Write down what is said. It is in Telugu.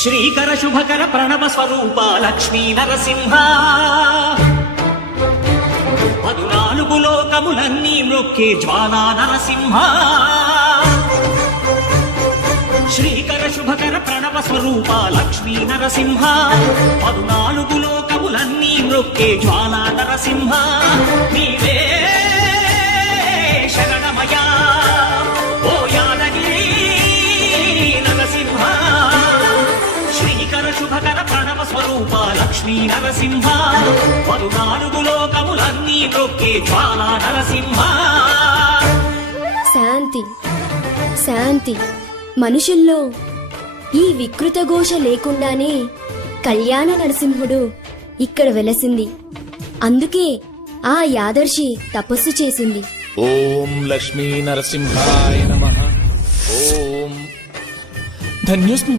శ్రీకర శుభకర ప్రణవ స్వరూప లక్ష్మీ నరసింహ 14 లోకములన్నీ మ్రొక్కే జ్వాలా నరసింహ శ్రీకర శుభకర ప్రణవ స్వరూప లక్ష్మీ నరసింహ 14 లోకములన్నీ మ్రొక్కే జ్వాలా నరసింహ నీవే శరణమయా ఓ యాదగిరి నరసింహ శ్రీకర శుభకర ప్రణవ స్వరూప లక్ష్మీ నరసింహ 14 లోకములన్నీ మ్రొక్కే జ్వాలా నరసింహ. శాంతి శాంతి. మనుషుల్లో ఈ వికృత ఘోష లేకుండానే కళ్యాణ నరసింహుడు ఇక్కడ వెలసింది. అందుకే ఆ యాదర్శి తపస్సు చేసింది. ఓం లక్ష్మీ నరసింహాయ నమః. ఓం ధన్యోస్మి.